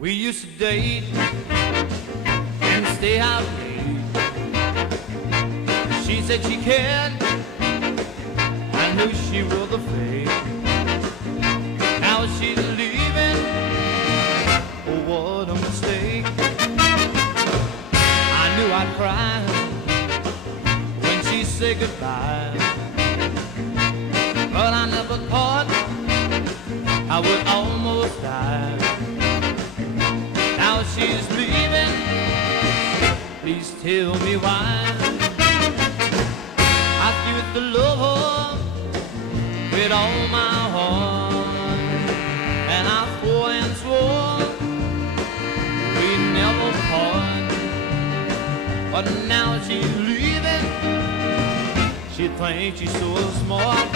We used to date and stay out late. She said she cared, I knew she was a fake. Now she's leaving, oh what a mistake. I knew I'd cry when she said goodbye, but I never thought I would almost die. Now she's leaving, please tell me why. I used to love her with all my heart, and I swore and swore we'd never part. But now she's leaving, she thinks she's so smart.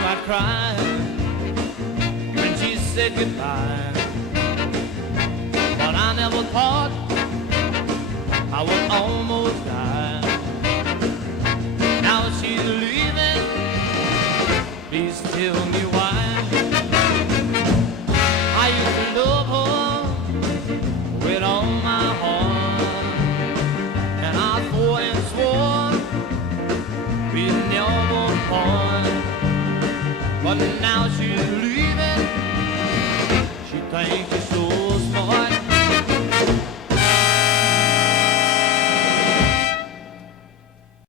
I cried when she said goodbye, but I never thought I would almost die. Now she's leaving, please tell me why. I used to love her with all my heart, and I swore and swore we'd never part. But now she's leaving, she thinks